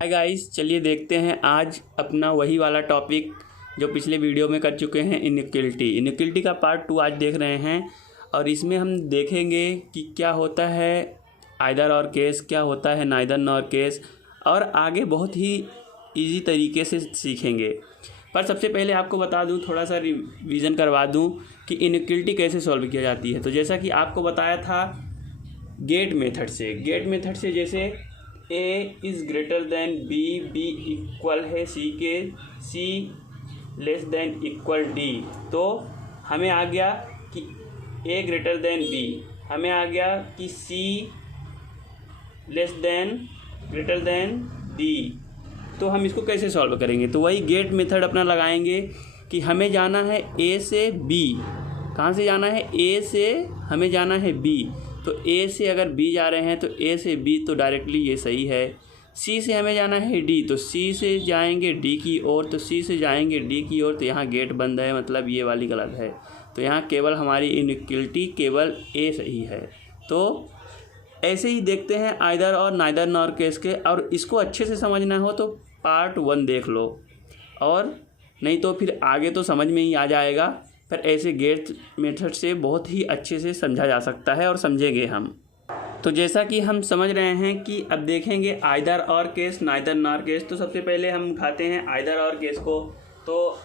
Hi guys, चलिए देखते हैं आज अपना वही वाला टॉपिक जो पिछले वीडियो में कर चुके हैं। इनइक्वलिटी का पार्ट 2 आज देख रहे हैं और इसमें हम देखेंगे कि क्या होता है आइदर और केस, क्या होता है नाइदर नॉर केस, और आगे बहुत ही इजी तरीके से सीखेंगे। पर सबसे पहले आपको बता दूं, थोड़ा सा रिवीजन करवा दूं कि इनइक्वलिटी कैसे सॉल्व किया जाती है। तो जैसा कि आपको बताया था गेट मेथड से जैसे a is greater than b, b equal है c के, c less than equal d। तो हमें आ गया कि a ग्रेटर देन b, हमें आ गया कि c less than greater than d। तो हम इसको कैसे सॉल्व करेंगे? तो वही गेट मेथड अपना लगाएंगे कि हमें जाना है a से b। कहाँ से जाना है? a से हमें जाना है b। तो a से अगर b जा रहे हैं तो a से b तो डायरेक्टली ये सही है। c से हमें जाना है d, तो c से जाएंगे d की ओर, तो c से जाएंगे d की ओर, तो यहाँ गेट बंद है, मतलब ये वाली गलत है। तो यहाँ केवल हमारी इनइक्वलिटी केवल a सही है। तो ऐसे ही देखते हैं आइदर और नाइदर नॉर केस के। और इसको अच्छे से समझना हो तो पार्ट 1 देख लो, और नहीं तो फिर आगे तो समझ में ही आ जाएगा। पर ऐसे गेट मेथड से बहुत ही अच्छे से समझा जा सकता है और समझेंगे हम। तो जैसा कि हम समझ रहे हैं कि अब देखेंगे आइदर और केस, नाइदर नॉर केस। तो सबसे पहले हम उठाते हैं आइदर और केस को। तो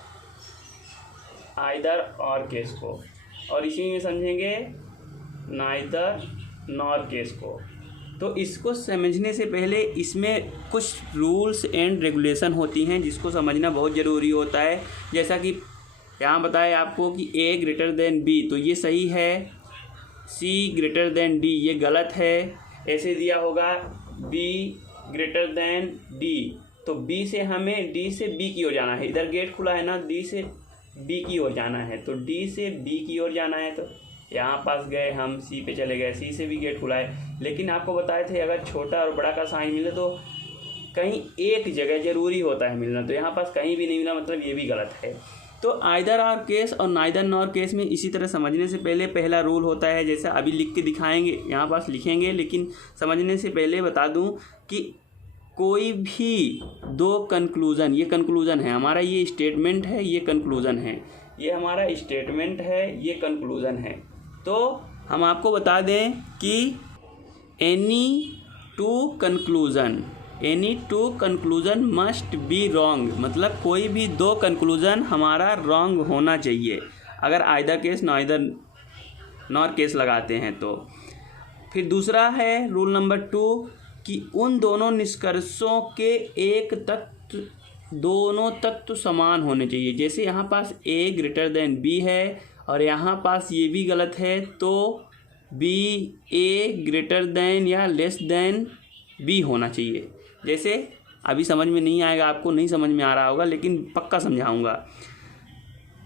आइदर और केस को, और इसी में समझेंगे नाइदर नॉर केस को। तो इसको समझने से पहले इसमें कुछ रूल्स एंड रेगुलेशन होती हैं जिसको समझना बहुत ज़रूरी होता है। जैसा कि यहाँ बताया आपको कि a ग्रेटर देन b, तो ये सही है। c ग्रेटर देन d ये गलत है। ऐसे दिया होगा b ग्रेटर देन d, तो b से हमें d से b की ओर जाना है। इधर गेट खुला है ना, d से b की ओर जाना है, तो d से b की ओर जाना है। तो यहाँ पास गए हम, c पे चले गए, c से भी गेट खुला है। लेकिन आपको बताए थे अगर छोटा और बड़ा का साइन मिले तो कहीं एक जगह ज़रूरी होता है मिलना, तो यहाँ पास कहीं भी नहीं मिला, मतलब ये भी गलत है। तो आइदर और केस और नाइदर नॉर केस में इसी तरह समझने से पहले पहला रूल होता है, जैसे अभी लिख के दिखाएंगे, यहाँ पास लिखेंगे, लेकिन समझने से पहले बता दूं कि कोई भी दो कंक्लूज़न, ये कंक्लूज़न है हमारा, ये स्टेटमेंट है, ये कंक्लूज़न है, ये हमारा स्टेटमेंट है, ये कंक्लूज़न है। तो हम आपको बता दें कि any two conclusion must be wrong, मतलब कोई भी दो कंक्लूज़न हमारा रॉन्ग होना चाहिए अगर either case neither nor case लगाते हैं। तो फिर दूसरा है रूल नंबर 2 कि उन दोनों निष्कर्षों के एक तत्व, दोनों तत्व समान होने चाहिए। जैसे यहाँ पास a ग्रेटर देन b है और यहाँ पास ये भी गलत है, तो b a ग्रेटर देन या लेस देन b होना चाहिए। जैसे अभी समझ में नहीं आएगा, आपको नहीं समझ में आ रहा होगा, लेकिन पक्का समझाऊंगा।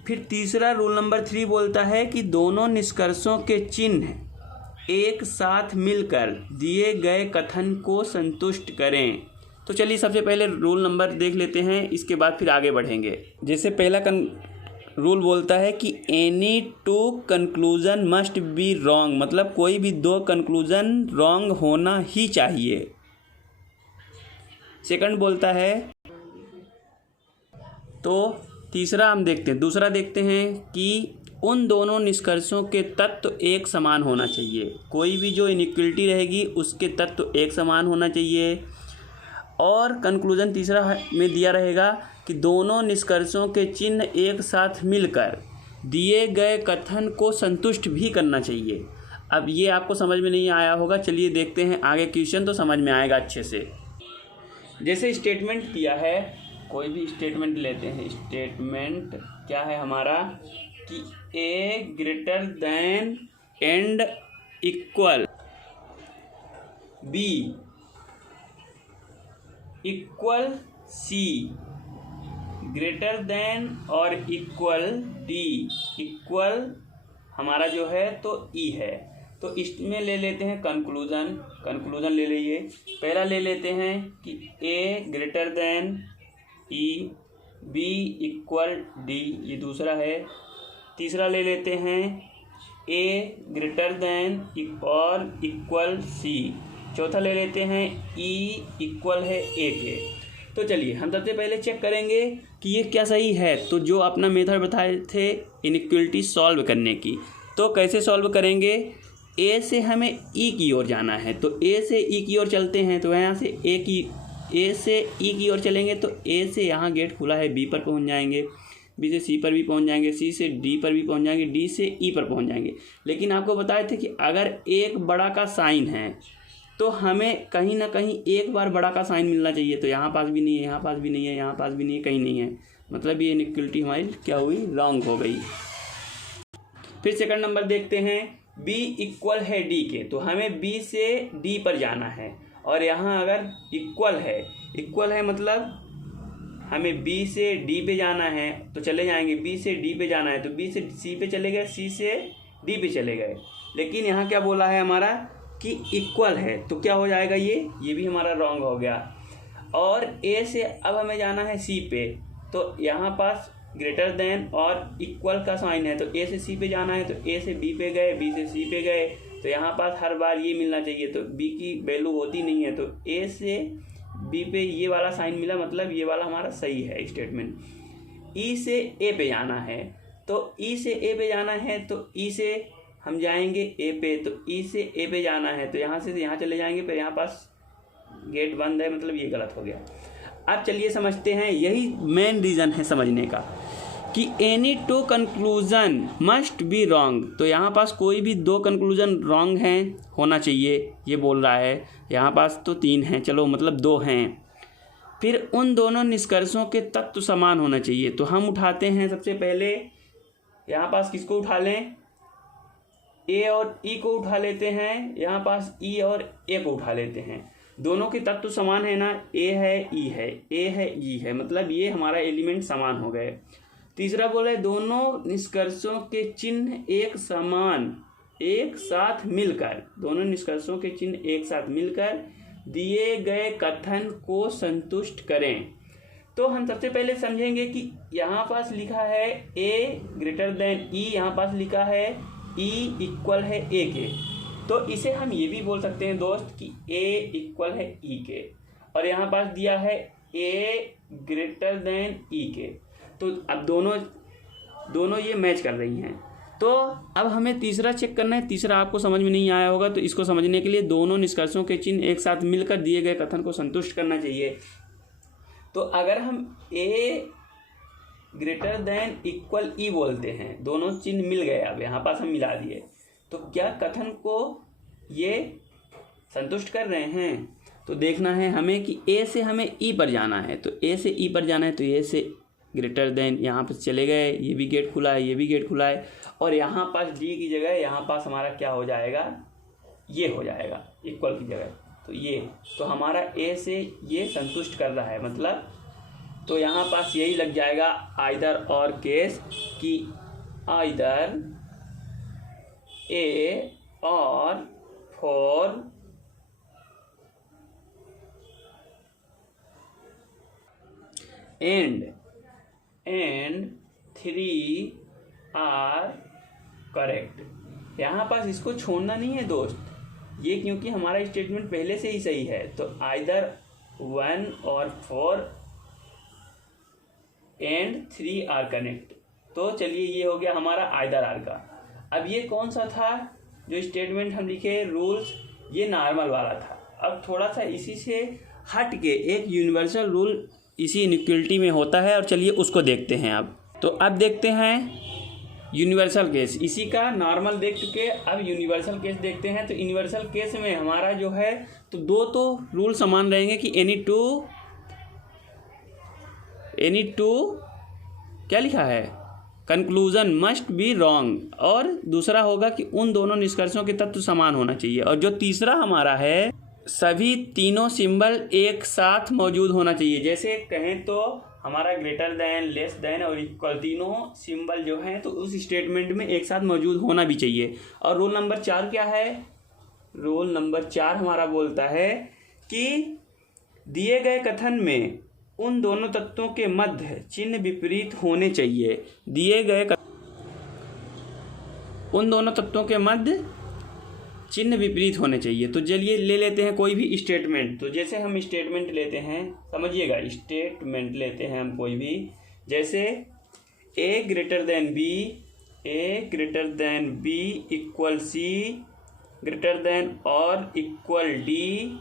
फिर तीसरा रूल नंबर 3 बोलता है कि दोनों निष्कर्षों के चिन्ह एक साथ मिलकर दिए गए कथन को संतुष्ट करें। तो चलिए सबसे पहले रूल नंबर देख लेते हैं, इसके बाद फिर आगे बढ़ेंगे। जैसे पहला रूल बोलता है कि any two conclusion must be wrong, मतलब कोई भी दो कंक्लूज़न रॉन्ग होना ही चाहिए। सेकंड बोलता है, तो तीसरा हम देखते हैं, दूसरा देखते हैं कि उन दोनों निष्कर्षों के तत्व एक समान होना चाहिए। कोई भी जो इनइक्वलिटी रहेगी उसके तत्व एक समान होना चाहिए। और कंक्लूज़न तीसरा में दिया रहेगा कि दोनों निष्कर्षों के चिन्ह एक साथ मिलकर दिए गए कथन को संतुष्ट भी करना चाहिए। अब ये आपको समझ में नहीं आया होगा, चलिए देखते हैं आगे क्वेश्चन, तो समझ में आएगा अच्छे से। जैसे स्टेटमेंट दिया है, कोई भी स्टेटमेंट लेते हैं। स्टेटमेंट क्या है हमारा कि a greater than and equal b equal c greater than और इक्वल d इक्वल हमारा जो है तो e है। तो इसमें ले लेते हैं कंक्लूज़न ले लीजिए। पहला ले लेते हैं कि a greater than e, b equal d, ये दूसरा है। तीसरा ले लेते हैं a ग्रेटर देन और इक्वल c। चौथा ले लेते हैं ई इक्वल है ए के। तो चलिए हम सबसे पहले चेक करेंगे कि ये क्या सही है। तो जो अपना मेथड बताए थे इनइक्वलिटी सॉल्व करने की, तो कैसे सॉल्व करेंगे, ए से हमें ई की ओर जाना है, तो ए से ई की ओर चलते हैं। तो यहाँ से ए से ई की ओर चलेंगे तो ए से यहाँ गेट खुला है बी पर पहुँच जाएंगे, बी से सी पर भी पहुँच जाएंगे, सी से डी पर भी पहुँच जाएंगे, डी से ई पर पहुँच जाएंगे। लेकिन आपको बताए थे कि अगर एक बड़ा का साइन है तो हमें कहीं ना कहीं एक बार बड़ा का साइन मिलना चाहिए। तो यहाँ पास भी नहीं है, यहाँ पास भी नहीं है, यहाँ पास भी नहीं है, कहीं नहीं है, मतलब ये इनइक्वलिटी हमारी क्या हुई, रॉन्ग हो गई। फिर सेकंड नंबर देखते हैं, b इक्वल है d के। तो हमें b से d पर जाना है और यहाँ अगर इक्वल है मतलब हमें b से d पे जाना है, तो चले जाएंगे b से d पे जाना है, तो b से c पे चले गए, c से d पे चले गए। लेकिन यहाँ क्या बोला है हमारा कि इक्वल है, तो क्या हो जाएगा, ये भी हमारा रॉन्ग हो गया। और a से अब हमें जाना है c पे, तो यहाँ पास ग्रेटर देन और इक्वल का साइन है, तो a से c पे जाना है, तो a से b पे गए, b से c पे गए, तो यहाँ पास हर बार ये मिलना चाहिए, तो b की वैल्यू होती नहीं है, तो a से b पे ये वाला साइन मिला, मतलब ये वाला हमारा सही है स्टेटमेंट। e से a पे जाना है, तो e से a पे जाना है, तो e से हम जाएंगे a पे, तो e से a पे जाना है, तो यहाँ से यहाँ चले जाएंगे, फिर यहाँ पास गेट बंद है, मतलब ये गलत हो गया। अब चलिए समझते हैं, यही मेन रीज़न है समझने का कि any two conclusion must be wrong. तो यहाँ पास कोई भी दो कंक्लूजन रॉन्ग हैं होना चाहिए, ये बोल रहा है। यहाँ पास तो 3 हैं, चलो मतलब 2 हैं। फिर उन दोनों निष्कर्षों के तत्व समान होना चाहिए। तो हम उठाते हैं सबसे पहले, यहाँ पास किसको उठा लें, ए और ई को उठा लेते हैं, यहाँ पास ई और ए को उठा लेते हैं। दोनों के तत्व समान है ना, ए है ई है, ए है ई है, मतलब ये हमारा एलिमेंट समान हो गए। तीसरा बोला है दोनों निष्कर्षों के चिन्ह एक साथ मिलकर, दोनों निष्कर्षों के चिन्ह एक साथ मिलकर दिए गए कथन को संतुष्ट करें। तो हम सबसे पहले समझेंगे कि यहाँ पास लिखा है ए ग्रेटर देन ई, यहाँ पास लिखा है ई इक्वल है ए के, तो इसे हम ये भी बोल सकते हैं दोस्त कि a इक्वल है ई के, और यहाँ पास दिया है a ग्रेटर देन ई के। तो अब दोनों ये मैच कर रही हैं। तो अब हमें तीसरा चेक करना है। तीसरा आपको समझ में नहीं आया होगा, तो इसको समझने के लिए दोनों निष्कर्षों के चिन्ह एक साथ मिलकर दिए गए कथन को संतुष्ट करना चाहिए। तो अगर हम a ग्रेटर देन इक्वल ई बोलते हैं, दोनों चिन्ह मिल गए, अब यहाँ पास हम मिला दिए, तो क्या कथन को ये संतुष्ट कर रहे हैं। तो देखना है हमें कि ए से हमें ई पर जाना है, तो ए से ई पर जाना है, तो ए से ग्रेटर देन यहाँ पर चले गए, ये भी गेट खुला है, ये भी गेट खुला है, और यहाँ पास डी की जगह यहाँ पास हमारा क्या हो जाएगा, ये हो जाएगा इक्वल की जगह, तो ये, तो हमारा ए से ये संतुष्ट कर रहा है, मतलब तो यहाँ पास यही लग जाएगा आइदर और केस कि आइदर ए और फॉर एंड 3 आर करेक्ट। यहाँ पास इसको छोड़ना नहीं है दोस्त, ये क्योंकि हमारा स्टेटमेंट पहले से ही सही है, तो आइदर 1 और 4 एंड 3 आर करेक्ट। तो चलिए ये हो गया हमारा आइदर आर का। अब ये कौन सा था जो स्टेटमेंट हम लिखे रूल्स, ये नॉर्मल वाला था। अब थोड़ा सा इसी से हट के एक यूनिवर्सल रूल इसी इनइक्वलिटी में होता है, और चलिए उसको देखते हैं अब। तो अब देखते हैं यूनिवर्सल केस, इसी का नॉर्मल देख चुके, अब यूनिवर्सल केस देखते हैं। तो यूनिवर्सल केस में हमारा जो है तो दो तो रूल समान रहेंगे कि एनी टू क्या लिखा है, कंक्लूजन मस्ट बी रॉन्ग, और दूसरा होगा कि उन दोनों निष्कर्षों के तत्व समान होना चाहिए, और जो तीसरा हमारा है सभी तीनों सिंबल एक साथ मौजूद होना चाहिए। जैसे कहें तो हमारा ग्रेटर देन, लेस देन और इक्वल, तीनों सिंबल जो हैं तो उस स्टेटमेंट में एक साथ मौजूद होना भी चाहिए। और रूल नंबर 4 क्या है, रूल नंबर 4 हमारा बोलता है कि दिए गए कथन में उन दोनों तत्वों के मध्य चिन्ह विपरीत होने चाहिए। दिए गए उन दोनों तत्वों के मध्य चिन्ह विपरीत होने चाहिए। तो चलिए ले लेते हैं कोई भी स्टेटमेंट। तो जैसे हम स्टेटमेंट लेते हैं, समझिएगा, स्टेटमेंट लेते हैं हम कोई भी, जैसे A greater than B equal C greater than और equal D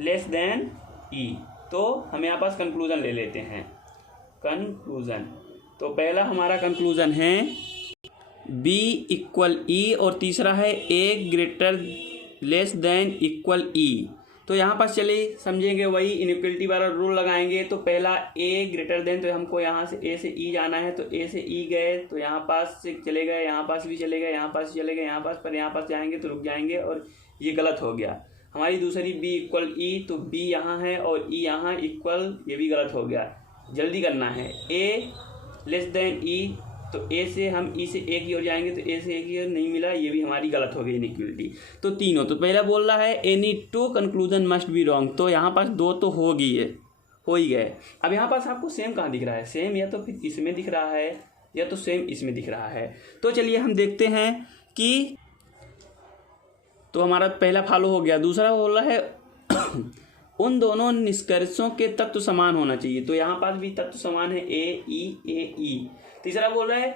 less than E. तो हम यहाँ पास कंक्लूजन ले लेते हैं। कंक्लूजन, तो पहला हमारा कंक्लूजन है बी इक्वल ई और तीसरा है ए ग्रेटर लेस देन इक्वल ई। तो यहाँ पास चलिए समझेंगे, वही इनइक्वलिटी वाला रूल लगाएंगे। तो पहला ए ग्रेटर देन, तो हमको यहाँ से ए से ई जाना है, तो ए से ई गए तो यहाँ पास से चले गए, यहाँ पास भी चले गए, यहाँ पास चले गए, यहाँ पास, पर यहाँ पास जाएंगे तो रुक जाएंगे और ये गलत हो गया। हमारी दूसरी बी इक्वल ई, तो बी यहाँ है और ई यहाँ इक्वल, ये भी गलत हो गया। जल्दी करना है। ए लेस देन ई, तो ए से हम ई से ए की ओर जाएंगे तो ए से ए की ओर नहीं मिला, ये भी हमारी गलत हो गई इनइक्वलिटी। तो तीनों, तो पहला बोल रहा है any two conclusion must be wrong. तो यहाँ पास दो तो हो ही गए। अब यहाँ पास आपको सेम कहाँ दिख रहा है? सेम या तो फिर इसमें दिख रहा है या तो सेम इसमें दिख रहा है। तो चलिए हम देखते हैं कि, तो हमारा पहला फॉलो हो गया। दूसरा बोल रहा है उन दोनों निष्कर्षों के तत्व समान होना चाहिए। तो यहाँ पास भी तत्व समान है, ए ई। तीसरा बोल रहा है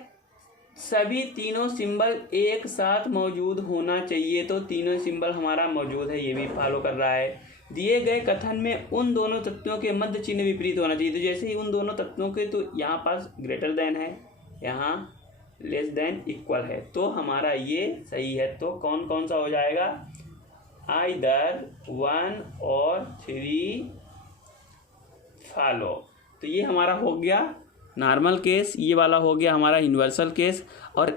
सभी तीनों सिंबल एक साथ मौजूद होना चाहिए। तो तीनों सिंबल हमारा मौजूद है, ये भी फॉलो कर रहा है। दिए गए कथन में उन दोनों तत्वों के मध्य चिन्ह विपरीत होना चाहिए। तो जैसे ही उन दोनों तत्वों के, तो यहाँ पास ग्रेटर देन है, यहाँ लेस देन इक्वल है, तो हमारा ये सही है। तो कौन कौन सा हो जाएगा? आइदर 1 और 3 फॉलो। तो ये हमारा हो गया नॉर्मल केस, ये वाला हो गया हमारा यूनिवर्सल केस। और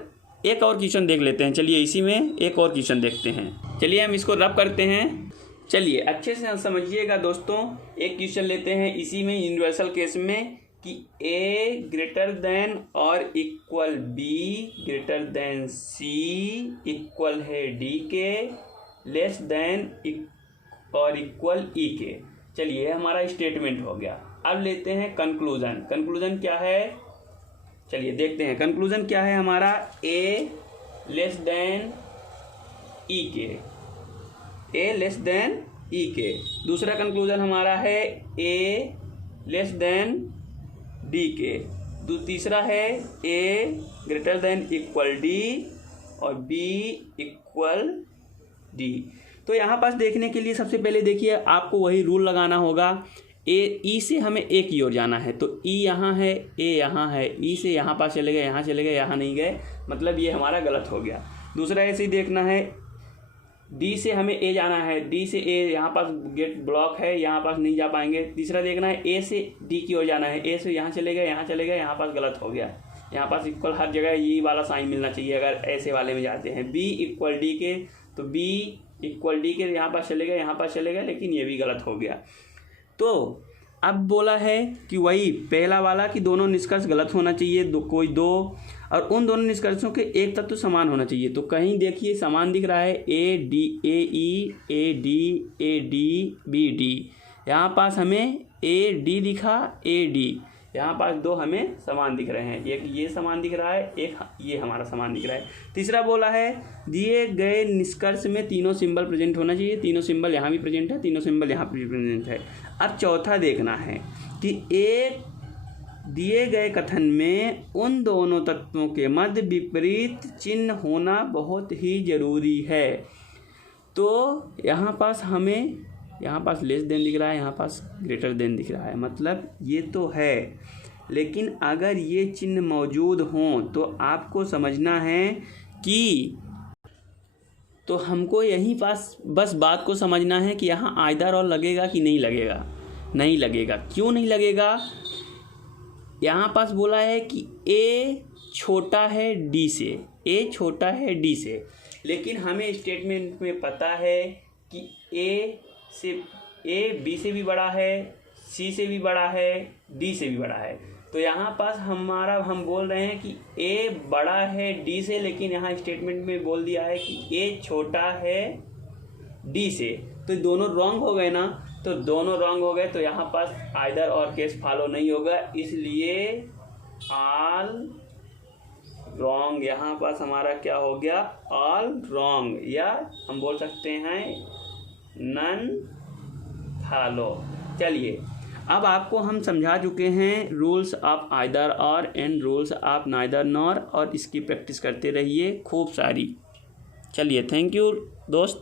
एक और क्वेश्चन देख लेते हैं। चलिए इसी में एक और क्वेश्चन देखते हैं। चलिए हम इसको रब करते हैं। चलिए अच्छे से समझिएगा दोस्तों। एक क्वेश्चन लेते हैं इसी में यूनिवर्सल केस में कि ए ग्रेटर देन और equal B greater than C equal है डी के लेस देन और इक्वल ई के। चलिए हमारा स्टेटमेंट हो गया। अब लेते हैं कंक्लूजन। कंक्लूजन क्या है? चलिए देखते हैं कंक्लूजन क्या है हमारा। ए लेस देन ई के, ए लेस देन ई के। दूसरा कंक्लूजन हमारा है ए लेस देन डी के। तीसरा है ए ग्रेटर देन इक्वल डी और बी इक्वल डी। तो यहाँ पास देखने के लिए सबसे पहले देखिए आपको वही रूल लगाना होगा। ए ई से हमें ए की ओर जाना है, तो ई यहाँ है, ए यहाँ है, ई से यहाँ पास चले गए, यहाँ चले गए, यहाँ नहीं गए, मतलब ये हमारा गलत हो गया। दूसरा ऐसे ही देखना है, डी से हमें ए जाना है, डी से ए यहाँ पास गेट ब्लॉक है, यहाँ पास नहीं जा पाएंगे। तीसरा देखना है ए से डी की ओर जाना है, ए से यहाँ चले गए, यहाँ चले गए, यहाँ पास गलत हो गया। यहाँ पास इक्वल हर जगह ये वाला साइन मिलना चाहिए अगर ऐसे वाले में जाते हैं। बी इक्वल डी के, तो बी इक्वल डी के यहाँ पास चले गए, यहाँ पास चले गए, लेकिन ये भी गलत हो गया। तो अब बोला है कि वही पहला वाला कि दोनों निष्कर्ष गलत होना चाहिए, कोई दो, और उन दोनों निष्कर्षों के एक तत्व समान होना चाहिए। तो कहीं देखिए समान दिख रहा है, A D A E, A D B D. यहाँ पास हमें ए डी दिखा, ए डी, यहाँ पास दो हमें समान दिख रहे हैं, एक ये समान दिख रहा है, एक ये हमारा समान दिख रहा है। तीसरा बोला है दिए गए निष्कर्ष में तीनों सिंबल प्रेजेंट होना चाहिए। तीनों सिंबल यहाँ भी प्रेजेंट है, तीनों सिंबल यहाँ भी प्रेजेंट है। अब चौथा देखना है कि एक दिए गए कथन में उन दोनों तत्वों के मध्य विपरीत चिन्ह होना बहुत ही ज़रूरी है। तो यहाँ पास हमें, यहाँ पास लेस देन दिख रहा है, यहाँ पास ग्रेटर देन दिख रहा है, मतलब ये तो है, लेकिन अगर ये चिन्ह मौजूद हों तो आपको समझना है कि, तो हमको यहीं पास बस बात को समझना है कि यहाँ आइदर और लगेगा कि नहीं लगेगा। नहीं लगेगा। क्यों नहीं लगेगा? यहाँ पास बोला है कि ए छोटा है डी से, ए छोटा है डी से, लेकिन हमें स्टेटमेंट में पता है कि ए बी से भी बड़ा है, सी से भी बड़ा है, डी से भी बड़ा है। तो यहाँ पास हमारा हम बोल रहे हैं कि ए बड़ा है डी से, लेकिन यहाँ स्टेटमेंट में बोल दिया है कि ए छोटा है डी से। तो दोनों रॉन्ग हो गए ना, तो दोनों रॉन्ग हो गए, तो यहाँ पास आइदर और केस फॉलो नहीं होगा। इसलिए ऑल रॉन्ग, यहाँ पास हमारा क्या हो गया, ऑल रॉन्ग, या हम बोल सकते हैं नन फॉलो। चलिए अब आपको हम समझा चुके हैं रूल्स ऑफ आइदर और and rules of neither nor, और इसकी प्रैक्टिस करते रहिए खूब सारी। चलिए थैंक यू दोस्त।